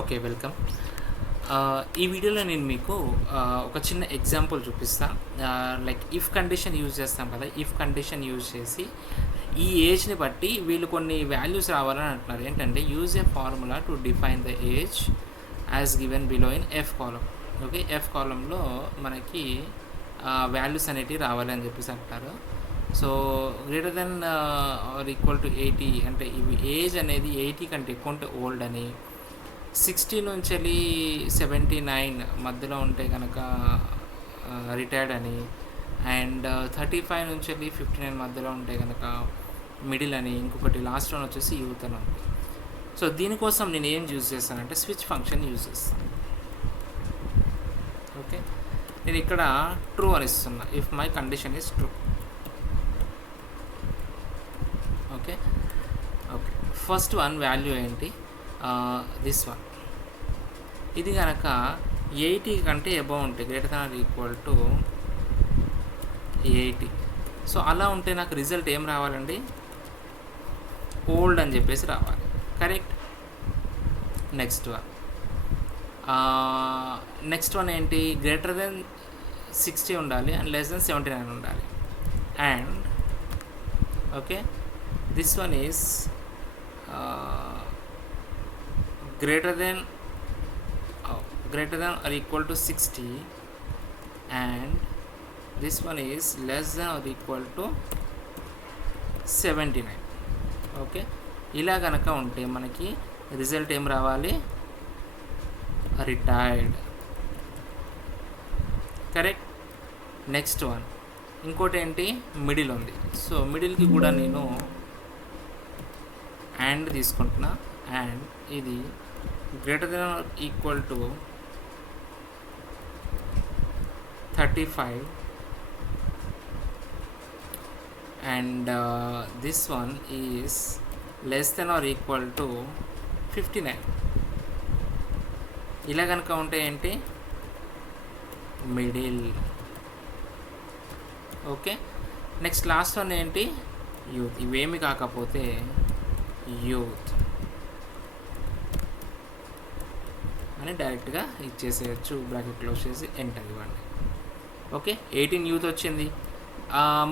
Okay welcome uh, ఈ వీడియోలో నేను మీకు uh, ఒక చిన్న ఎగ్జాంపుల్ చూపిస్తాను లైక్ ఇఫ్ కండిషన్ యూజ్ చేస్తాం కదా ఇఫ్ కండిషన్ యూజ్ చేసి ఈ ఏజ్ని బట్టి వీళ్ళు కొన్ని వాల్యూస్ రావాలని అంటున్నారు. ఏంటంటే use a formula to define the age as given below in F column okay F కాలంలో మనకి uh, వాల్యూస్ అనేటివి రావాలి అని చెప్పేసి అంటారు. So greater than or equal to eighty అంటే ఇవి ఏజ్ అనేది ఎయిటీ కంటే ఎక్కువ ఉంటే ఓల్డ్ అని సిక్స్టీ నుంచి వెళ్ళి సెవెంటీ నైన్ మధ్యలో ఉంటే కనుక రిటైర్డ్ అని. అండ్ థర్టీ ఫైవ్ నుంచి వెళ్ళి ఫిఫ్టీ నైన్ మధ్యలో ఉంటే కనుక మిడిల్ అని. ఇంకొకటి లాస్ట్ వన్ వచ్చేసి యూత్ అని. ఉంది సో దీనికోసం నేను ఏం యూజ్ చేస్తానంటే స్విచ్ ఫంక్షన్ యూజ్ చేస్తాను ఓకే నేను ఇక్కడ ట్రూ అని ఇస్తున్నా. If my condition is true okay okay first one value ఏంటి? దిస్ వన్ ఇది కనుక ఎయిటీ కంటే ఎబవ్ ఉంటాయి greater than equal to eighty. So అలా ఉంటే నాకు రిజల్ట్ ఏం రావాలండి? ఓల్డ్ అని చెప్పేసి రావాలి. Correct. Next one. Next one ఏంటి? గ్రేటర్ దెన్ సిక్స్టీ ఉండాలి and less than seventy nine ఉండాలి and okay this one is greater than greater than or equal to 60 and this one is less than or equal to 79 okay ఇలా కనుక ఉంటే మనకి result ఏం రావాలి? Retired correct next one ఇంకోటి ఏంటి? Middle ఉంది. సో మిడిల్కి కూడా నేను అండ్ తీసుకుంటున్నా. అండ్ ఇది greater than equal to thirty five and this one is less than or equal to fifty nine ఇలా కనుక ఉంటే ఏంటి? Middle. Okay? Next last one ఏంటి? యూత్. ఇవేమి కాకపోతే యూత్. అని డైరెక్ట్గా ఇచ్చేసేయచ్చు బ్రాకెట్ క్లోజ్ చేసి ఎంటర్ ఇవ్వండి. ఓకే? ఎయిటీన్ యూత్ వచ్చింది.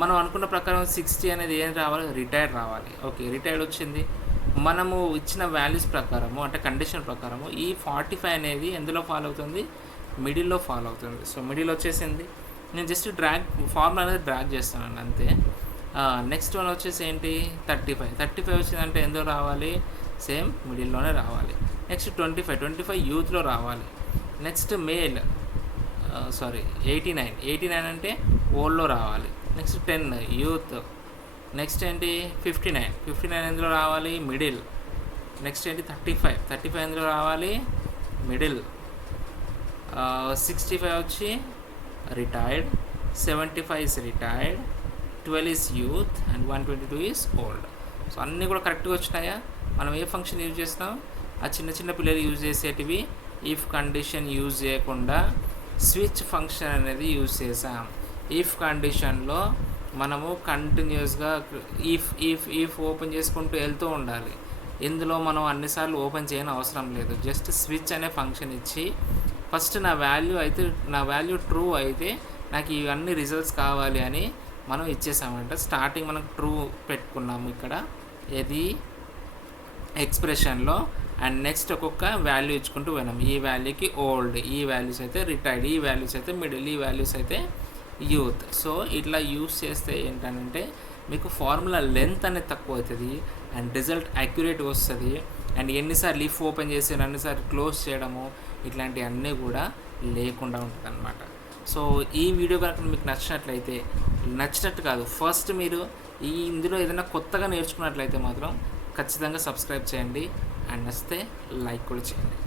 మనం అనుకున్న ప్రకారం సిక్స్టీ అనేది ఏం రావాలి? రిటైర్డ్ రావాలి. ఓకే రిటైర్డ్ వచ్చింది. మనము ఇచ్చిన వాల్యూస్ ప్రకారము అంటే కండిషన్ ప్రకారము ఈ ఫార్టీ ఫైవ్ అనేది ఎందులో ఫాలో అవుతుంది? మిడిల్లో ఫాలో అవుతుంది. సో మిడిల్ వచ్చేసింది. నేను జస్ట్ డ్రాగ్ ఫార్ములా అనేది డ్రాగ్ చేస్తున్నాను అంతే. నెక్స్ట్ వన్ వచ్చేసి ఏంటి? Thirty five. థర్టీ ఫైవ్ వచ్చిందంటే ఎందులో రావాలి? సేమ్ మిడిల్లోనే రావాలి. Next twenty five. Twenty five యూత్లో రావాలి. Next male. Sorry eighty nine eighty nine అంటే ఓల్డ్లో రావాలి. నెక్స్ట్ టెన్ యూత్ నెక్స్ట్ ఏంటి? ఫిఫ్టీ నైన్ ఫిఫ్టీ నైన్ ఎందులో రావాలి? మిడిల్ నెక్స్ట్ ఏంటి? థర్టీ ఫైవ్ థర్టీ ఫైవ్ ఎందులో రావాలి? మిడిల్ సిక్స్టీ ఫైవ్ వచ్చి retired seventy five is retired twelve is youth and one twenty two is old so అన్నీ కూడా కరెక్ట్గా వచ్చినాయా? మనం ఏ ఫంక్షన్ యూజ్ చేస్తాం ఆ చిన్న చిన్న పిల్లలు యూజ్ చేసేటివి ఇఫ్ కండిషన్ యూజ్ చేయకుండా స్విచ్ ఫంక్షన్ అనేది యూజ్ చేసాం ఇఫ్ కండిషన్లో మనము కంటిన్యూస్గా ఇఫ్ ఇఫ్ ఇఫ్ ఓపెన్ చేసుకుంటూ వెళ్తూ ఉండాలి. ఇందులో మనం అన్నిసార్లు ఓపెన్ చేయని అవసరం లేదు. జస్ట్ స్విచ్ అనే ఫంక్షన్ ఇచ్చి ఫస్ట్ నా వాల్యూ అయితే నా వాల్యూ ట్రూ అయితే నాకు ఇవన్నీ రిజల్ట్స్ కావాలి అని మనం ఇచ్చేసామంట. స్టార్టింగ్ మనం ట్రూ పెట్టుకున్నాము ఇక్కడ. ఇది ఎక్స్ప్రెషన్లో అండ్ నెక్స్ట్ ఒక్కొక్క వాల్యూ ఇచ్చుకుంటూ పోయినాం. ఈ వాల్యూకి ఓల్డ్ ఈ వాల్యూస్ అయితే రిటైర్డ్ ఈ వాల్యూస్ అయితే మిడిల్ ఈ వాల్యూస్ అయితే యూత్ సో ఇట్లా యూస్ చేస్తే ఏంటంటే మీకు ఫార్ములా లెంత్ అనేది తక్కువ అవుతుంది అండ్ రిజల్ట్ అక్యురేట్ వస్తుంది. అండ్ ఎన్నిసార్లు లీఫ్ ఓపెన్ చేసి అన్నిసార్లు క్లోజ్ చేయడము ఇట్లాంటివన్నీ కూడా లేకుండా ఉంటుంది అనమాట సో ఈ వీడియో కనుక మీకు నచ్చినట్లయితే నచ్చినట్టు కాదు ఫస్ట్ మీరు ఈ ఇందులో ఏదైనా కొత్తగా నేర్చుకున్నట్లయితే మాత్రం ఖచ్చితంగా సబ్స్క్రైబ్ చేయండి. అండ్ నచ్చితే లైక్ కూడా చేయండి